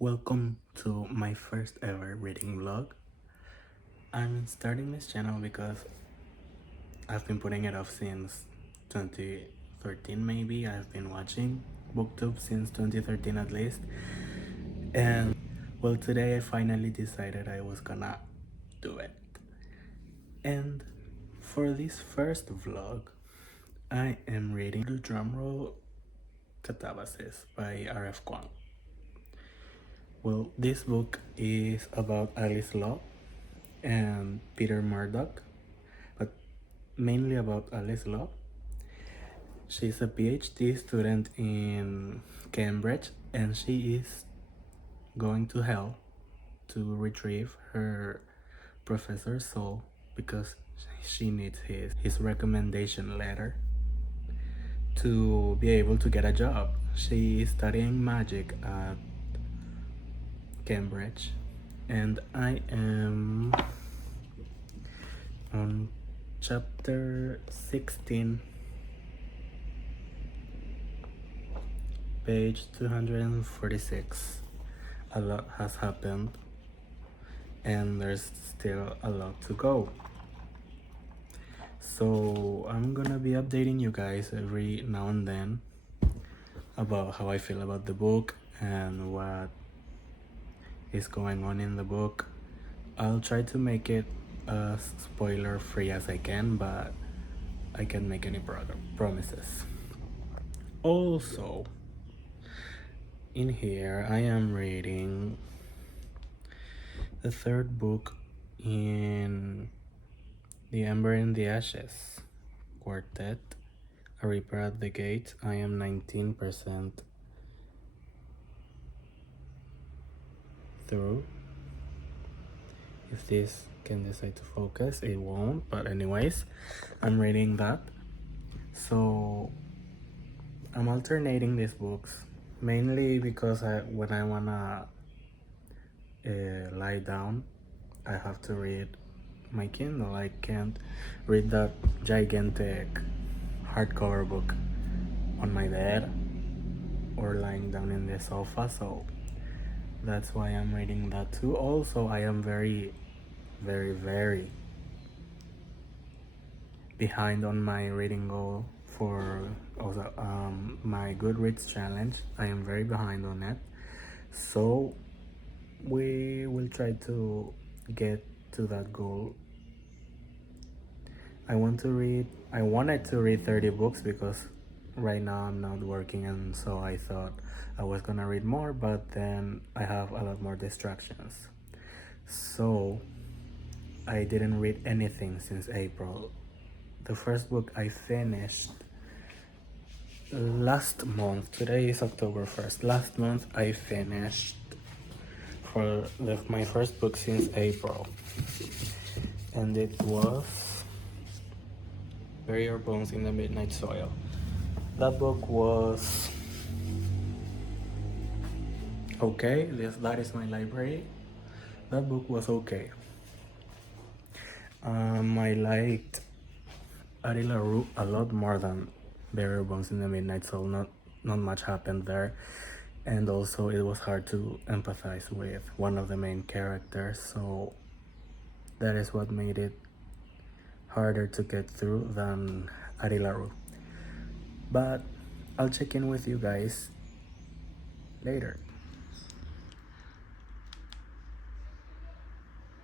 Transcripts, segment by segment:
Welcome to my first ever reading vlog. I'm starting this channel because I've been putting it off since 2013 maybe. I've been watching booktube since 2013 at least. And well, today I finally decided I was gonna do it. And for this first vlog, I am reading the drumroll Katabasis by R.F. Kuang. Well, this book is about Alice Law and Peter Murdoch, but mainly about Alice Law. She's a PhD student in Cambridge and she is going to hell to retrieve her professor's soul because she needs his recommendation letter to be able to get a job. She is studying magic at Cambridge, and I am on chapter 16, page 246. A lot has happened and there's still a lot to go. So I'm gonna be updating you guys every now and then about how I feel about the book and what is going on in the book. I'll try to make it as spoiler free as I can, but I can't make any promises. Also, in here I am reading the third book in the Ember in the Ashes quartet, A Reaper at the Gate. I am 19% through. If this can decide to focus, it won't, but anyways, I'm reading that. So I'm alternating these books mainly because when I wanna lie down, I have to read my Kindle. I can't read that gigantic hardcover book on my bed or lying down in the sofa, so that's why I'm reading that too. Also, I am very behind on my reading goal for also my Goodreads challenge. I am very behind on it, so we will try to get to that goal. I wanted to read 30 books because right now I'm not working, and so I thought I was gonna read more, but then I have a lot more distractions. So I didn't read anything since April. The first book I finished last month. Today is October 1st. Last month I finished my first book since April, and it was Bury Your Bones in the Midnight Soil. That book was okay. That is my library. That book was okay. I liked Addie LaRue a lot more than Bury Your Bones in the Midnight Soil. Not much happened there, and also it was hard to empathize with one of the main characters, so that is what made it harder to get through than Addie LaRue. But I'll check in with you guys later.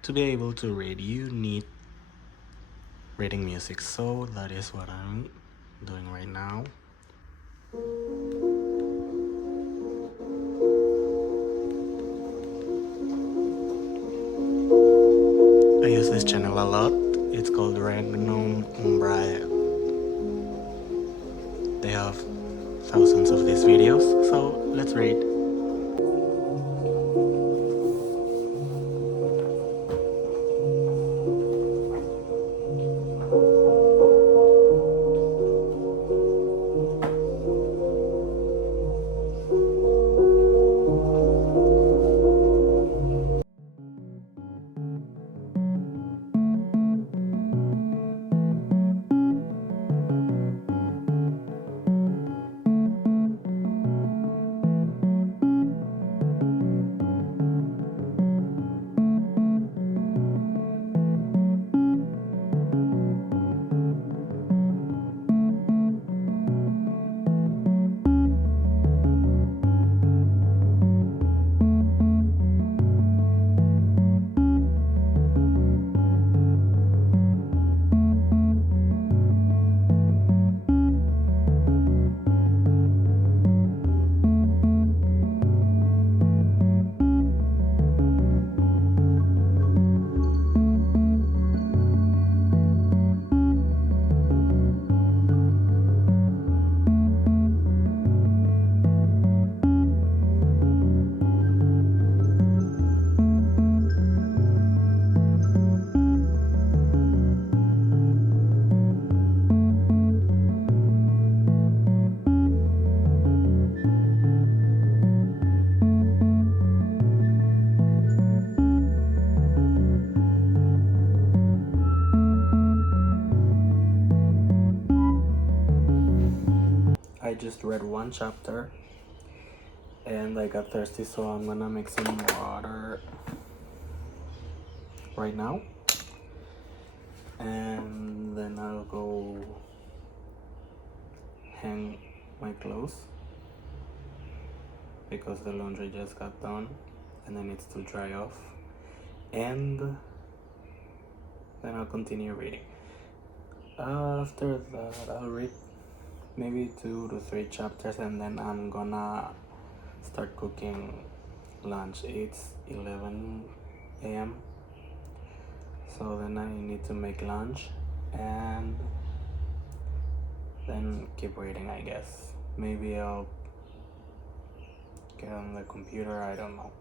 To be able to read, you need reading music, so that is what I'm doing right now. I use this channel a lot. It's called Regnum Umbrae. They have thousands of these videos, so let's read. I just read one chapter and I got thirsty, so I'm gonna make some water right now, and then I'll go hang my clothes because the laundry just got done and it needs to dry off, and then I'll continue reading. After that, I'll read maybe 2 to 3 chapters, and then I'm gonna start cooking lunch. It's 11 a.m. so then I need to make lunch and then keep reading, I guess. Maybe I'll get on the computer, I don't know,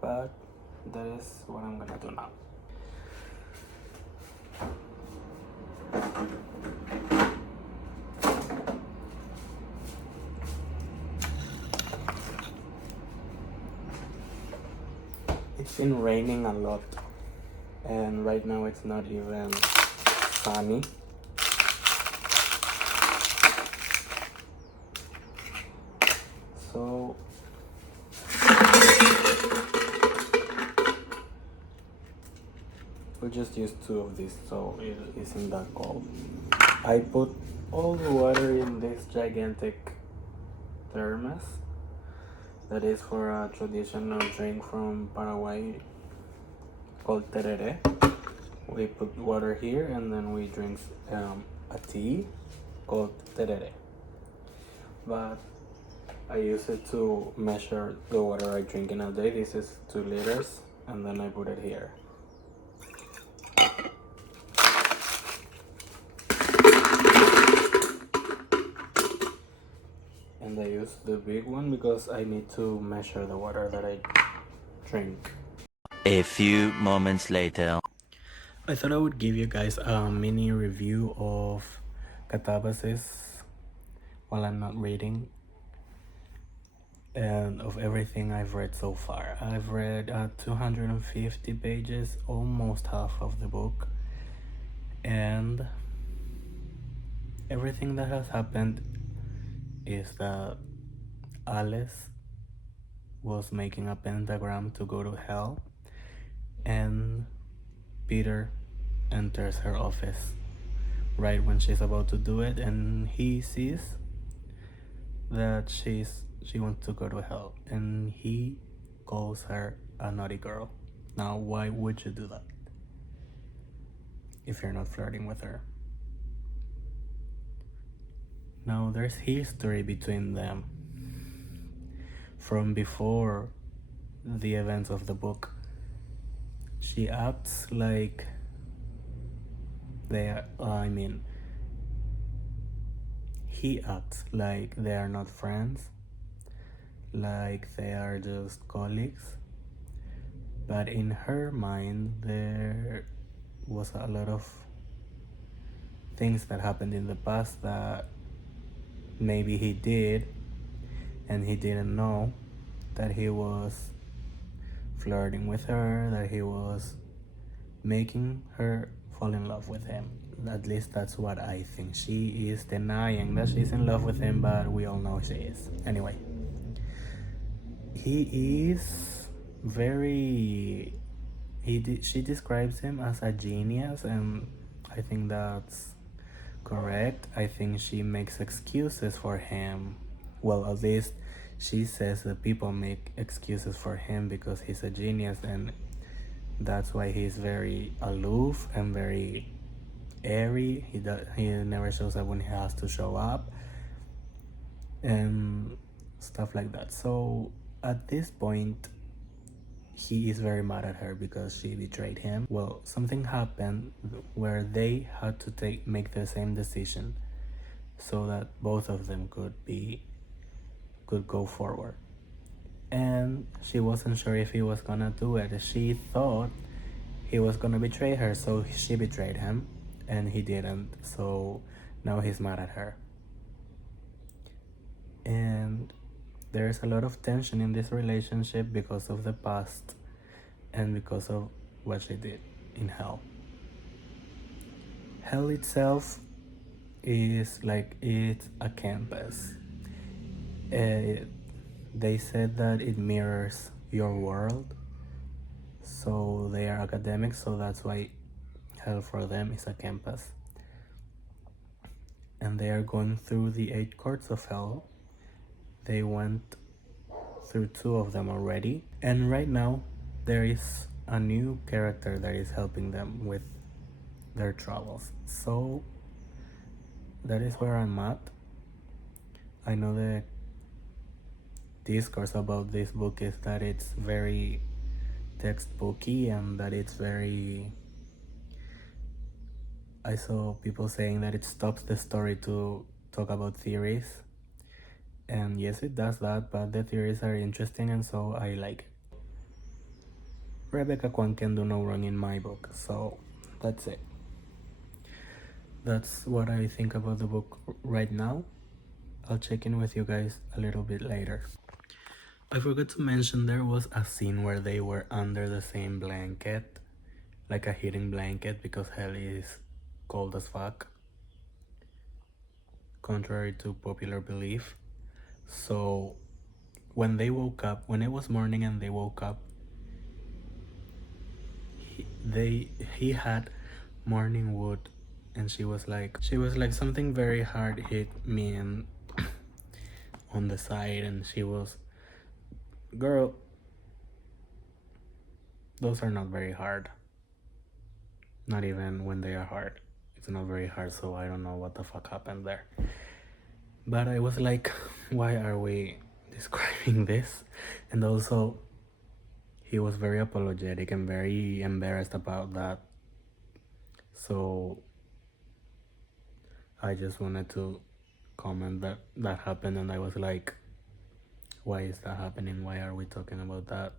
but that is what I'm gonna do now. It's been raining a lot, and right now it's not even sunny. So we'll just use 2 of these so it isn't that cold. I put all the water in this gigantic thermos that is for a traditional drink from Paraguay called tereré. We put water here and then we drink a tea called tereré. But I use it to measure the water I drink in a day. This is 2 liters, and then I put it here. And I use the big one because I need to measure the water that I drink. A few moments later. I thought I would give you guys a mini review of Katabasis while I'm not reading, and of everything I've read so far. I've read 250 pages, almost half of the book, and everything that has happened is that Alice was making a pentagram to go to hell, and Peter enters her office right when she's about to do it, and he sees that she wants to go to hell, and he calls her a naughty girl. Now, why would you do that if you're not flirting with her? Now, there's history between them from before the events of the book. She acts like he acts like they are not friends, like they are just colleagues. But in her mind, there was a lot of things that happened in the past that maybe he did, and he didn't know that he was flirting with her, that he was making her fall in love with him. At least that's what I think. She is denying that she's in love with him, but we all know she is. Anyway, he is very she describes him as a genius, and I think that's correct. I think she makes excuses for him. Well, at least she says that people make excuses for him because he's a genius, and that's why he's very aloof and very airy. He never shows up when he has to show up and stuff like that. So at this point, he is very mad at her because she betrayed him. Well, something happened where they had to make the same decision so that both of them could go forward. And she wasn't sure if he was gonna do it. She thought he was gonna betray her, so she betrayed him, and he didn't. So now he's mad at her. And there's a lot of tension in this relationship because of the past and because of what she did in hell. Hell itself is like it's a campus. Uh, they said that it mirrors your world, so they are academics, so that's why hell for them is a campus. And they are going through the 8 courts of hell. They went through 2 of them already, and right now there is a new character that is helping them with their troubles. So that is where I'm at. I know the discourse about this book is that it's very textbooky and that it's very, I saw people saying that it stops the story to talk about theories, and yes, it does that, but the theories are interesting, and so I like it. Rebecca Kuang can do no wrong in my book, so that's it. That's what I think about the book right now. I'll check in with you guys a little bit later. I forgot to mention there was a scene where they were under the same blanket, like a heating blanket, because hell is cold as fuck, contrary to popular belief. So when they woke up, when it was morning and they woke up, he had morning wood, and she was like something very hard hit me and on the side, and she was, girl, those are not very hard. Not even when they are hard. It's not very hard, so I don't know what the fuck happened there. But I was like, why are we describing this? And also, he was very apologetic and very embarrassed about that. So I just wanted to comment that that happened, and I was like, why is that happening? Why are we talking about that?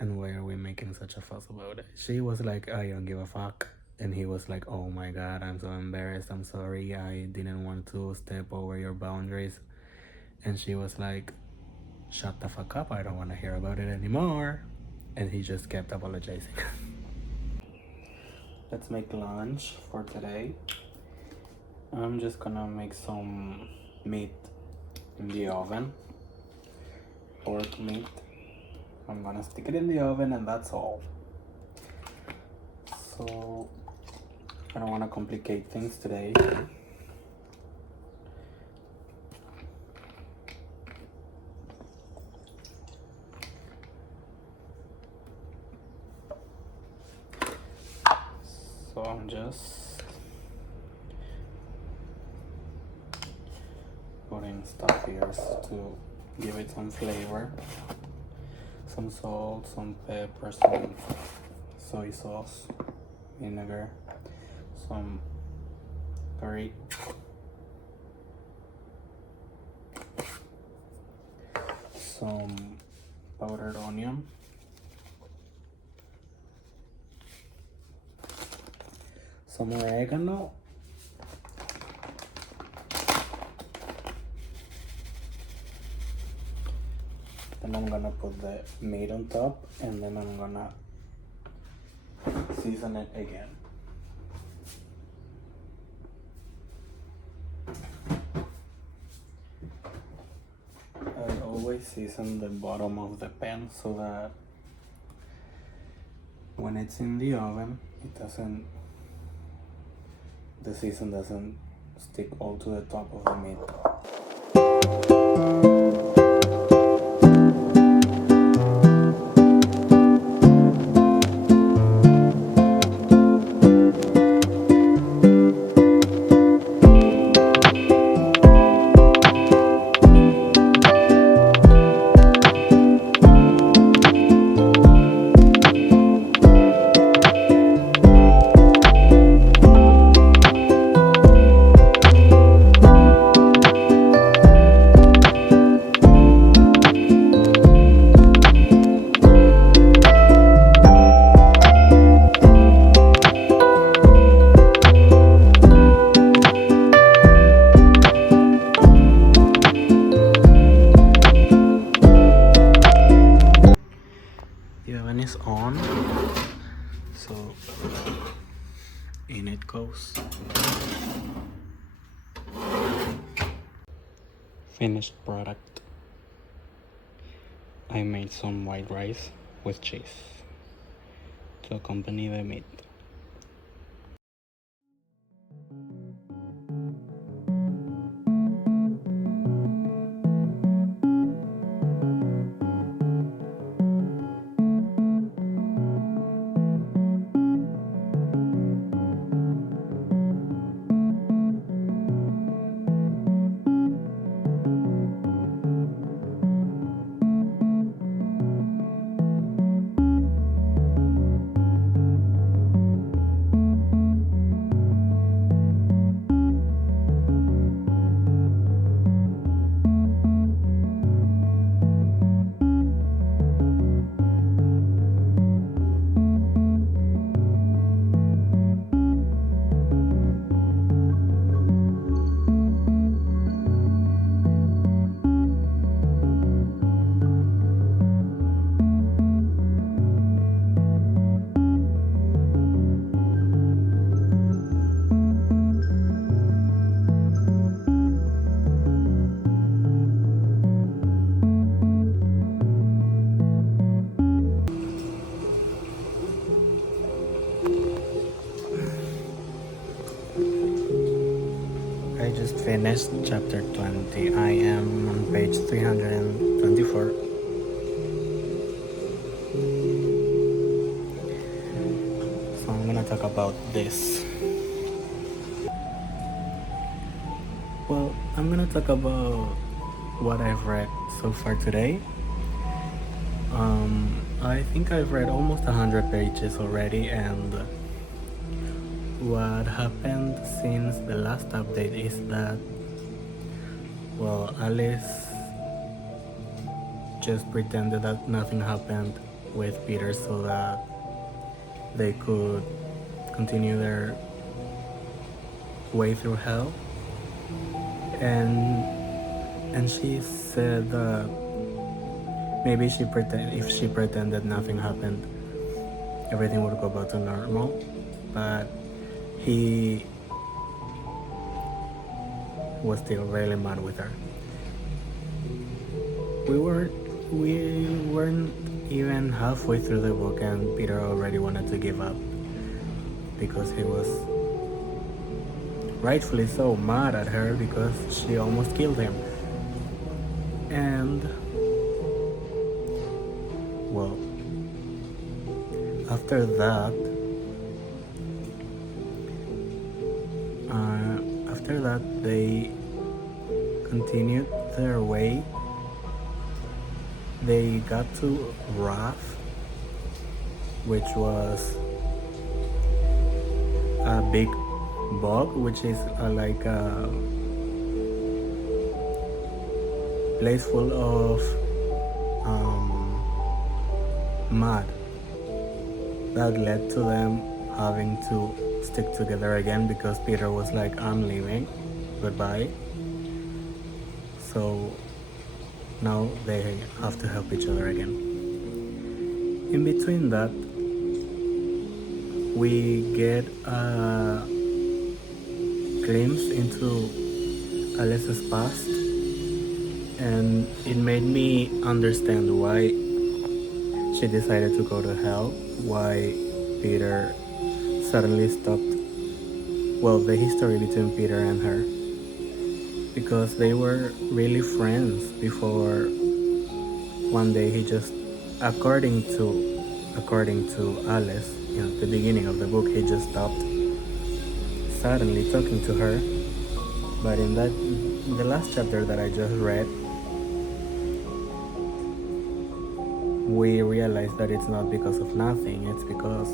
And why are we making such a fuss about it? She was like, I don't give a fuck. And he was like, oh my god, I'm so embarrassed. I'm sorry. I didn't want to step over your boundaries. And she was like, shut the fuck up. I don't want to hear about it anymore. And he just kept apologizing. Let's make lunch for today. I'm just gonna make some meat in the oven. Pork meat. I'm gonna stick it in the oven and that's all. So I don't want to complicate things today. So I'm just putting stuff here to give it some flavor. Some salt, some pepper, some soy sauce, vinegar, some curry, some powdered onion, some oregano, then I'm gonna put the meat on top, and then I'm gonna season it again. I always season the bottom of the pan so that when it's in the oven, the season doesn't stick all to the top of the meat. The oven is on, so in it goes. finished product. I made some white rice with cheese to accompany the meat. I just finished chapter 20. I am on page 324. So I'm gonna talk about this. Well, I'm gonna talk about what I've read so far today. I think I've read almost 100 pages already, and what happened since the last update is that, well, Alice just pretended that nothing happened with Peter so that they could continue their way through hell. And she said that maybe if she pretended nothing happened, everything would go back to normal. But he was still really mad with her. We weren't even halfway through the book, and Peter already wanted to give up because he was rightfully so mad at her because she almost killed him. And well, after that they continued their way. They got to Wrath, which was a big bog, which is like a place full of mud that led to them having to stick together again because Peter was like, I'm leaving, goodbye. So now they have to help each other again. In between that, we get a glimpse into Alice's past, and it made me understand why she decided to go to hell, why Peter suddenly stopped, well, the history between Peter and her, because they were really friends before one day he just, according to Alice, the beginning of the book, he just stopped suddenly talking to her. But in the last chapter that I just read, we realize that it's not because of nothing, it's because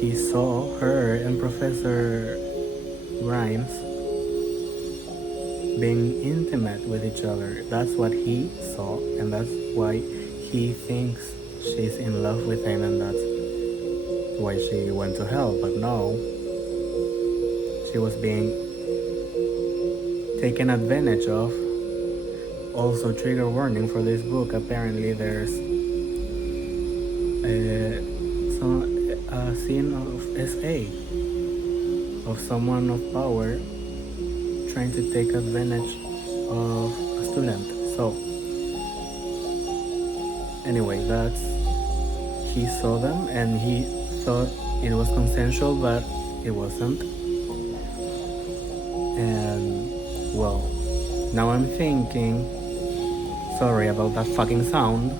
he saw her and Professor Grimes being intimate with each other. That's what he saw, and that's why he thinks she's in love with him, and that's why she went to hell. But no, she was being taken advantage of. Also, trigger warning for this book, apparently there's a scene of SA, of someone of power trying to take advantage of a student. So anyway, that's he saw them and he thought it was consensual, but it wasn't. And well, now I'm thinking, sorry about that fucking sound.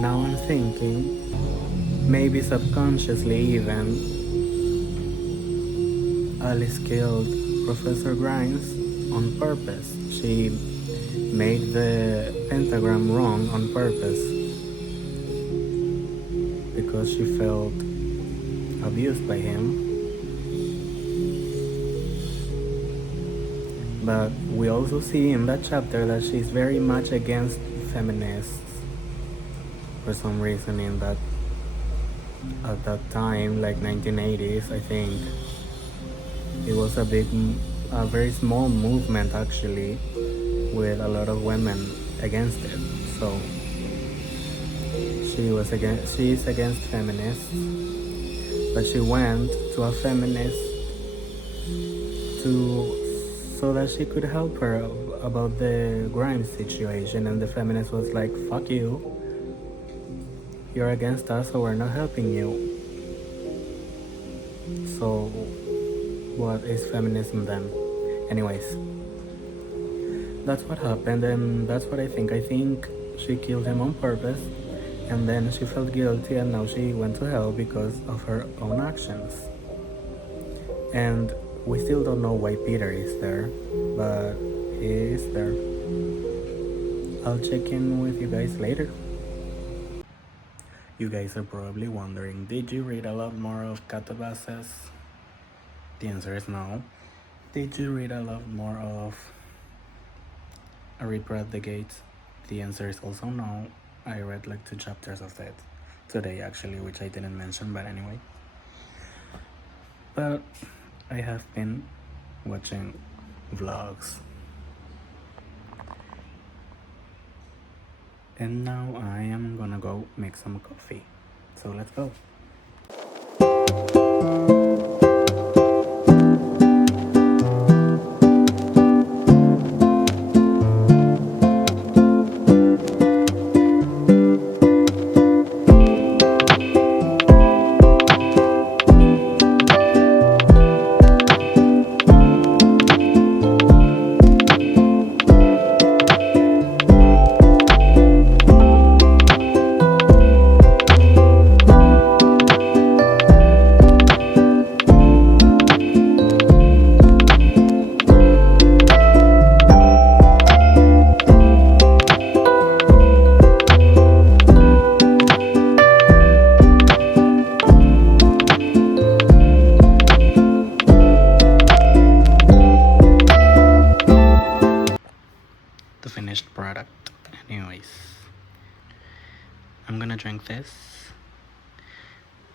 Now I'm thinking, maybe subconsciously even, Alice killed Professor Grimes on purpose. She made the pentagram wrong on purpose because she felt abused by him. But we also see in that chapter that she's very much against feminists for some reason. In that at that time, like 1980s, I think it was a very small movement actually, with a lot of women against it. So she's against feminists, but she went to a feminist to so that she could help her about the Grimes situation, and the feminist was like, fuck you, you're against us, so we're not helping you. So what is feminism then? Anyways, that's what happened, and that's what I think. I think she killed him on purpose, and then she felt guilty, and now she went to hell because of her own actions. And we still don't know why Peter is there, but he is there. I'll check in with you guys later. You guys are probably wondering, did you read a lot more of Katabasis? The answer is no. Did you read a lot more of A Reaper at the Gates? The answer is also no. I read like 2 chapters of it today actually, which I didn't mention, but anyway. But I have been watching vlogs. And now I am gonna go make some coffee. So let's go. The finished product. Anyways, I'm gonna drink this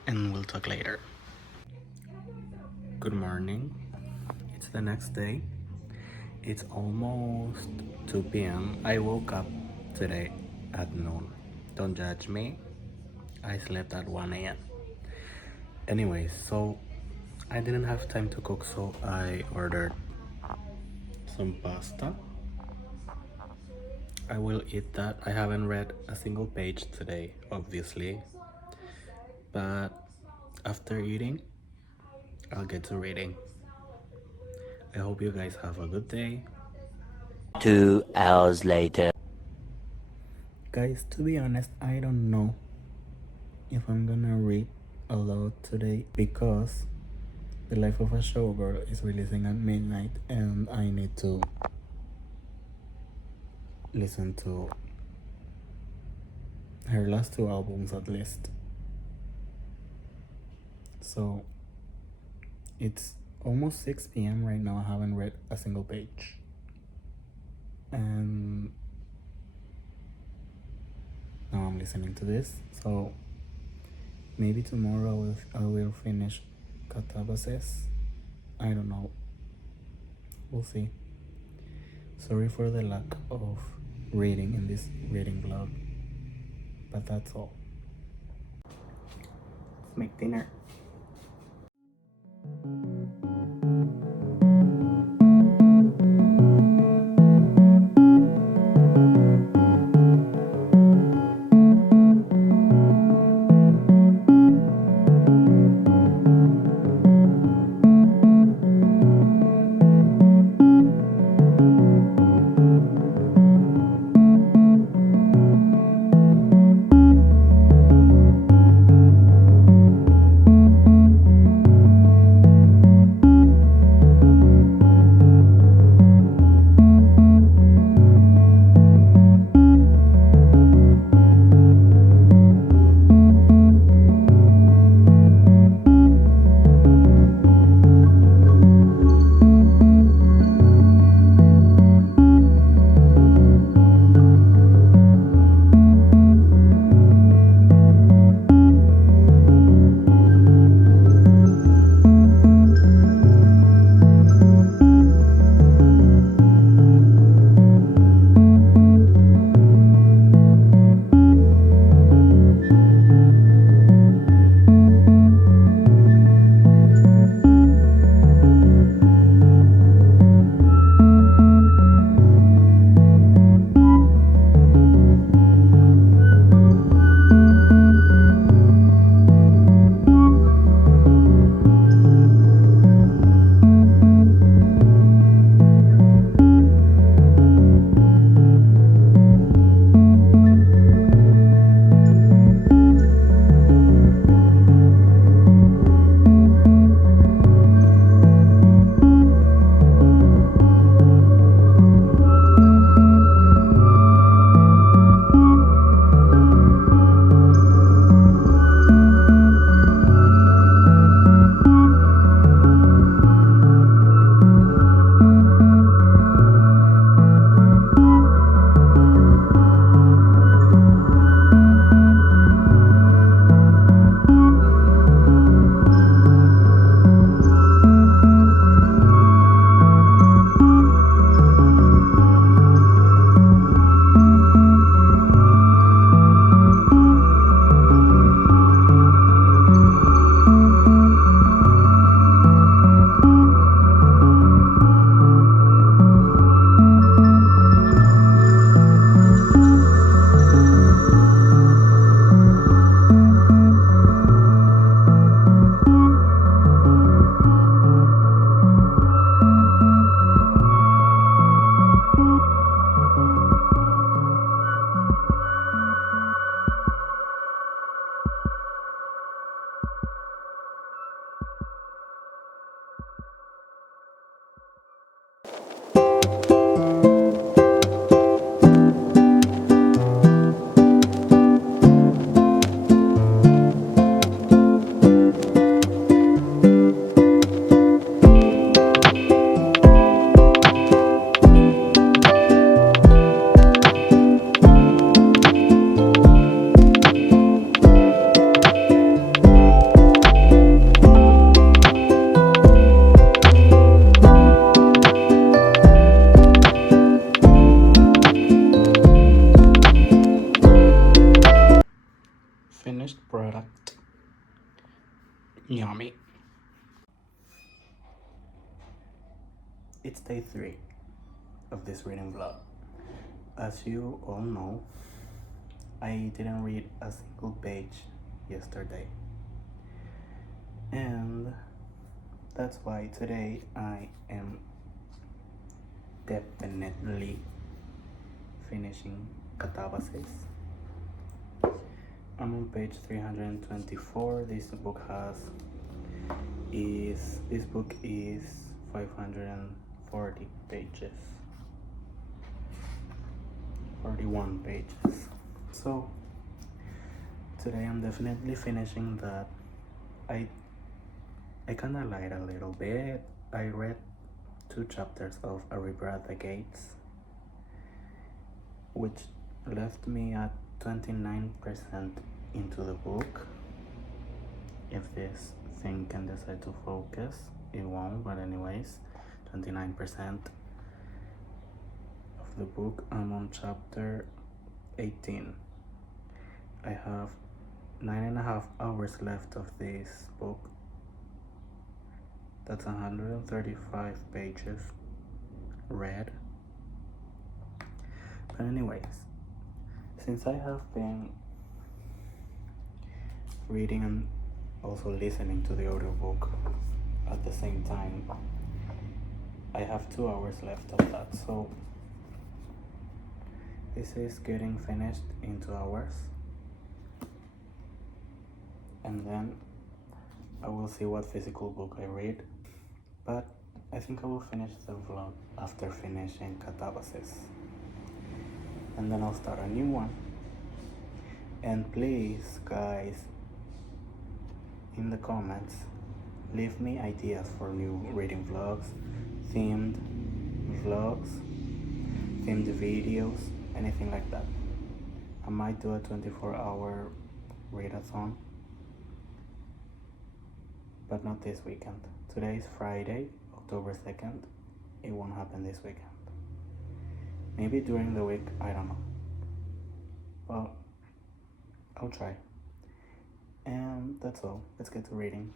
and we'll talk later. Good morning. It's the next day. It's almost 2 p.m. I woke up today at noon. Don't judge me. I slept at 1 a.m. Anyways, so I didn't have time to cook, so I ordered some pasta. I will eat that. I haven't read a single page today, obviously, but after eating, I'll get to reading. I hope you guys have a good day. 2 hours later. Guys, to be honest, I don't know if I'm gonna read a lot today because The Life of a Showgirl is releasing at midnight and I need to listen to her last 2 albums at least. So it's almost 6 p.m. right now. I haven't read a single page, and now I'm listening to this. So maybe tomorrow I will finish Katabasis. I don't know. We'll see. Sorry for the lack of reading in this reading vlog, but that's all. Let's make dinner. Yummy. It's day 3 of this reading vlog. As you all know, I didn't read a single page yesterday, and that's why today I am definitely finishing Katabasis. I'm on page 324. This book is 540 pages. 41 pages. So today I'm definitely finishing that. I kinda lied a little bit. I read 2 chapters of A River at the Gates, which left me at 29% into the book. If this thing can decide to focus, it won't, but anyways, 29% of the book. I'm on chapter 18. I have 9.5 hours left of this book. That's 135 pages read. But anyways, since I have been reading and also listening to the audiobook at the same time, I have 2 hours left of that, so this is getting finished in 2 hours, and then I will see what physical book I read. But I think I will finish the vlog after finishing Katabasis, and then I'll start a new one. And please, guys, in the comments, leave me ideas for new reading vlogs, themed vlogs, themed videos, anything like that. I might do a 24-hour readathon, but not this weekend. Today is Friday, October 2nd. It won't happen this weekend. Maybe during the week, I don't know. Well, I'll try. And that's all. Let's get to reading.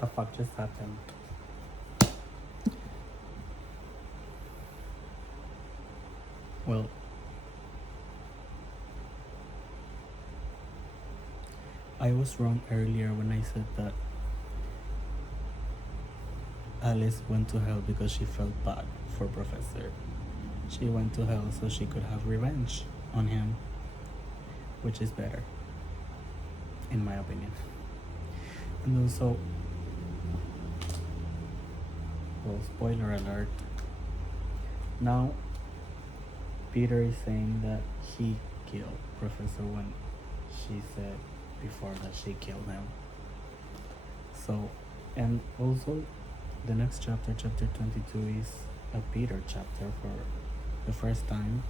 The fuck just happened? Well, I was wrong earlier when I said that Alice went to hell because she felt bad for Professor. She went to hell so she could have revenge on him, which is better, in my opinion. And also, well, spoiler alert, now Peter is saying that he killed Professor when she said before that she killed him. So, and also the next chapter, chapter 22, is a Peter chapter. For the first time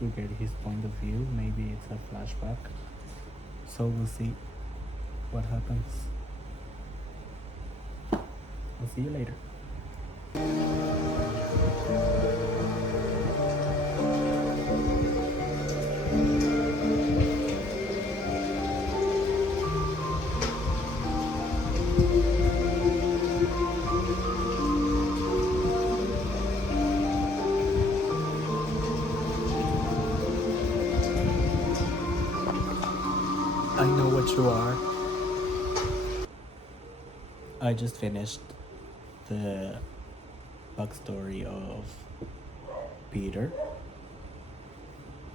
we get his point of view. Maybe it's a flashback, so we'll see what happens. I'll see you later. I know what you are. I just finished the backstory of Peter.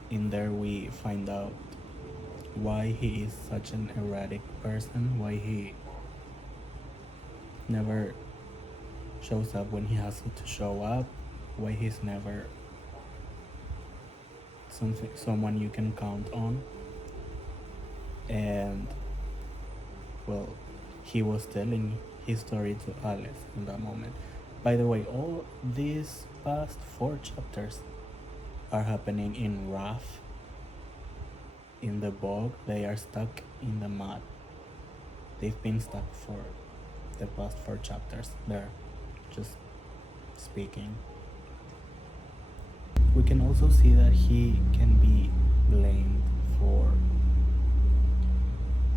In there we find out why he is such an erratic person, why he never shows up when he has to show up, why he's never someone you can count on. And well, he was telling his story to Alice in that moment. By the way, all these past 4 chapters are happening in Wrath, in the bog. They are stuck in the mud. They've been stuck for the past 4 chapters. They're just speaking. We can also see that he can be blamed for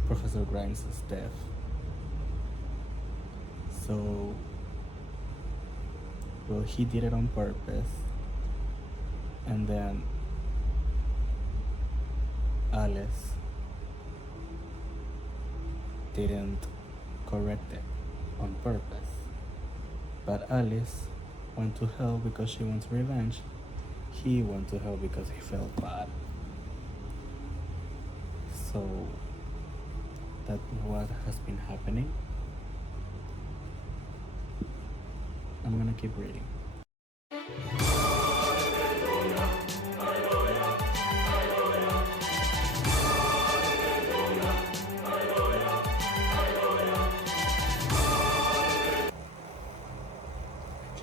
Professor Grimes' death. So, well, he did it on purpose, and then Alice didn't correct it on purpose. But Alice went to hell because she wants revenge. He went to hell because he felt bad. So that's what has been happening. I'm gonna keep reading.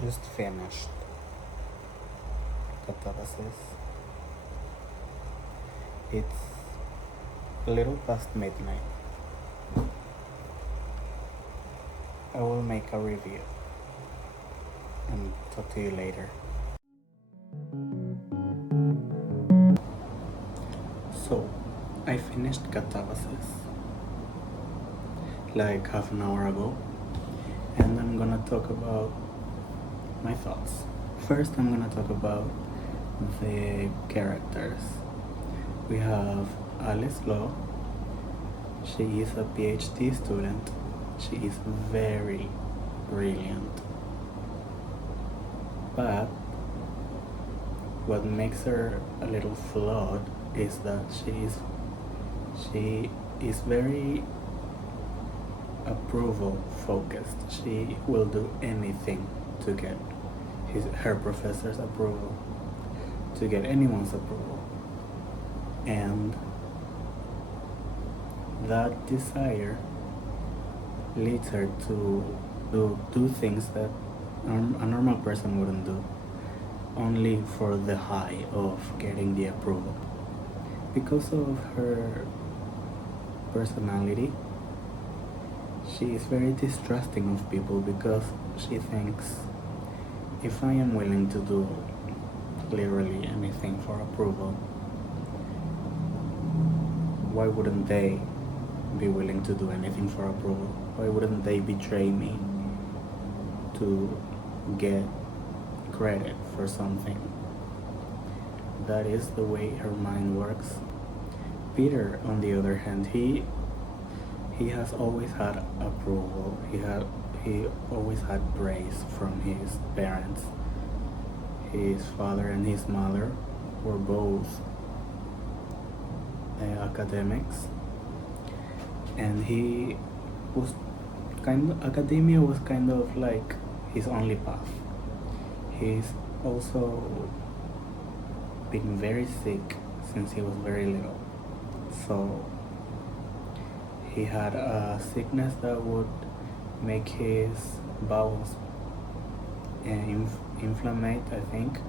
Just finished Katabasis. It's a little past midnight. I will make a review and talk to you later. So, I finished Katabasis like half an hour ago, and I'm gonna talk about my thoughts. First, I'm gonna talk about the characters. We have Alice Law. She is a PhD student. She is very brilliant. But what makes her a little flawed is that she is very approval focused. She will do anything to get her professor's approval, to get anyone's approval. And that desire leads her to do things that a normal person wouldn't do, only for the high of getting the approval. Because of her personality, she is very distrusting of people, because she thinks, if I am willing to do literally anything for approval, why wouldn't they be willing to do anything for approval? Why wouldn't they betray me to get credit for something? That is the way her mind works. Peter, on the other hand, he he has always had approval. He always had praise from his parents. His father and his mother were both academics, and he was academia was kind of like his only path. He's also been very sick since he was very little, so he had a sickness that would make his bowels inflammate, I think,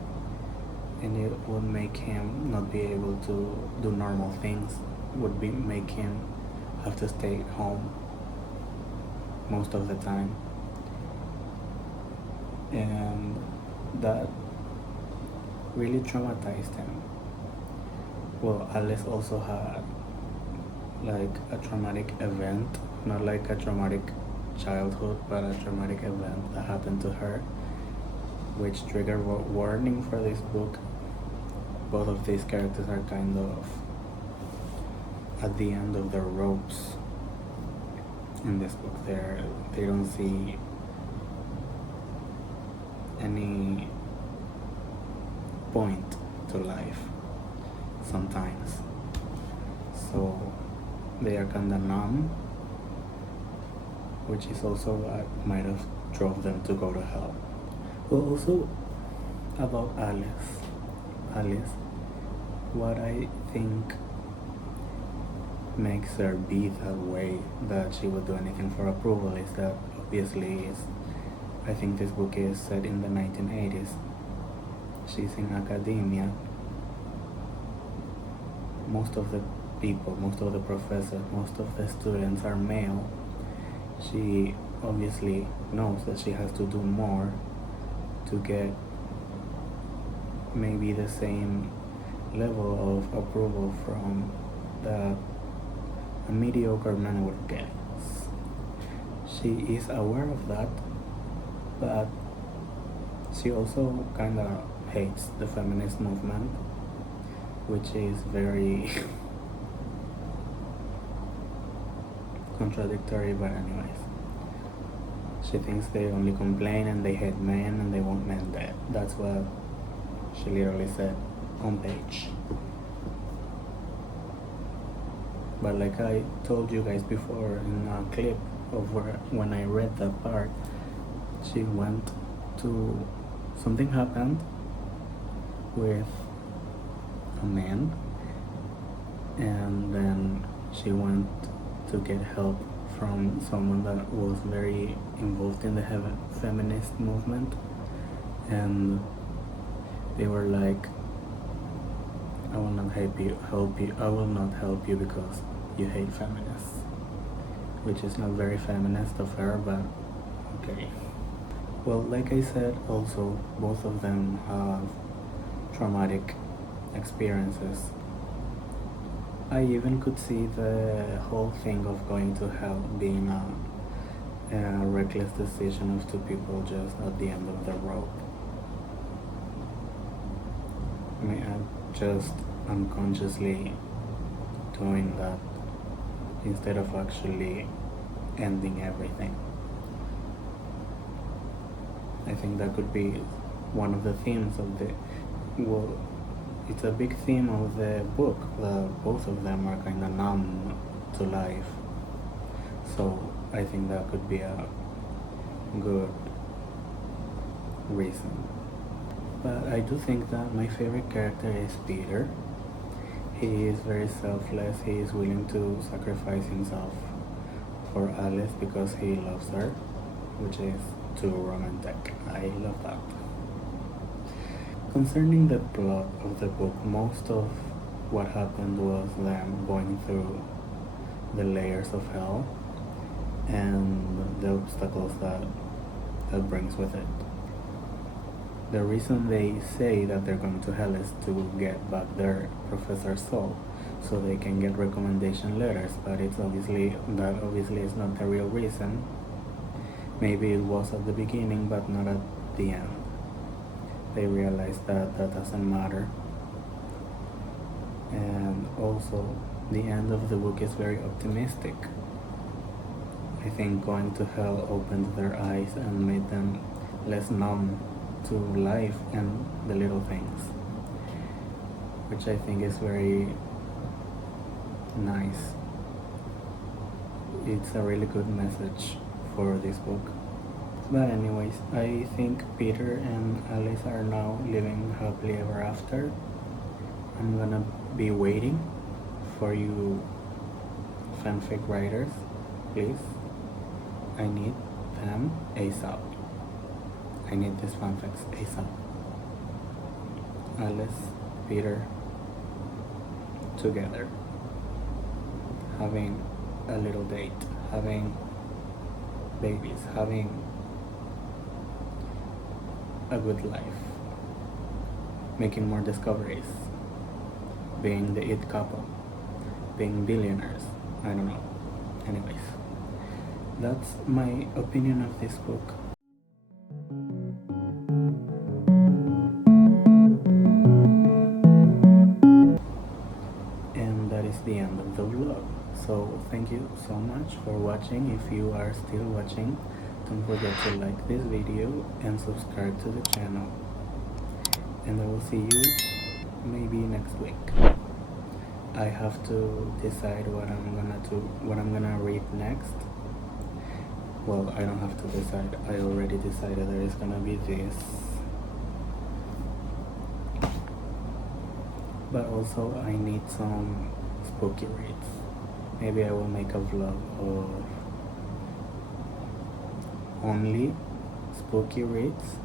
and it would make him not be able to do normal things. Would be make him have to stay home most of the time, and that really traumatized him. Well, Alice also had like a traumatic event, not like a traumatic childhood, but a traumatic event that happened to her, which triggered a warning for this book. Both of these characters are kind of at the end of their ropes in this book. They don't see any point to life sometimes, so they are kind of numb, which is also what might have drove them to go to hell. Well, also about Alice, what I think makes her be that way, that she would do anything for approval, is that obviously I think this book is set in the 1980s. She's in academia. Most of the people, most of the professors, most of the students are male. She obviously knows that she has to do more to get maybe the same level of approval from that a mediocre man would get. She is aware of that, but she also kind of hates the feminist movement, which is very contradictory, but anyways. She thinks they only complain and they hate men and they want men dead. That's what she literally said on page. But like I told you guys before in a clip of when I read that part, she went to, something happened with a man, and then she went to get help from someone that was very involved in the feminist movement, and they were like, I will not help you. I will not help you because you hate feminists, which is not very feminist of her, but okay. Well, like I said, also both of them have traumatic experiences. I even could see the whole thing of going to hell being a reckless decision of two people just at the end of the rope. I mean, I'm just unconsciously doing that instead of actually ending everything. I think that could be one of the themes of it's a big theme of the book, that both of them are kind of numb to life. So I think that could be a good reason. But I do think that my favorite character is Peter. He is very selfless. He is willing to sacrifice himself for Alice because he loves her, which is too romantic. I love that. Concerning the plot of the book, most of what happened was them going through the layers of hell and the obstacles that brings with it. The reason they say that they're going to hell is to get back their professor's soul, so they can get recommendation letters, but it's obviously is not the real reason. Maybe it was at the beginning, but not at the end. They realized that doesn't matter. And also, the end of the book is very optimistic. I think going to hell opened their eyes and made them less numb to life and the little things, which I think is very nice. It's a really good message for this book. But anyways, I think Peter and Alice are now living happily ever after. I'm gonna be waiting for you fanfic writers, please. I need them ASAP. I need these fanfics ASAP. Alice, Peter, together, having a little date, having babies, having a good life, making more discoveries, being the it couple, being billionaires. I don't know. Anyways, that's my opinion of this book. And that is the end of the vlog. So thank you so much for watching. If you are still watching, don't forget to like this video and subscribe to the channel. And I will see you maybe next week. I have to decide what I'm gonna read next. Well, I don't have to decide. I already decided there is gonna be this. But also I need some spooky reads. Maybe I will make a vlog of only spooky reads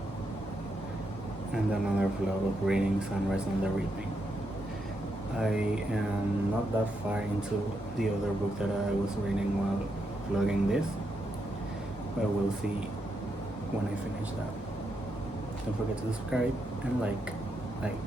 and another vlog of reading Sunrise on the Reaping. I am not that far into the other book that I was reading while vlogging this, but we'll see when I finish that. Don't forget to subscribe and like. Bye.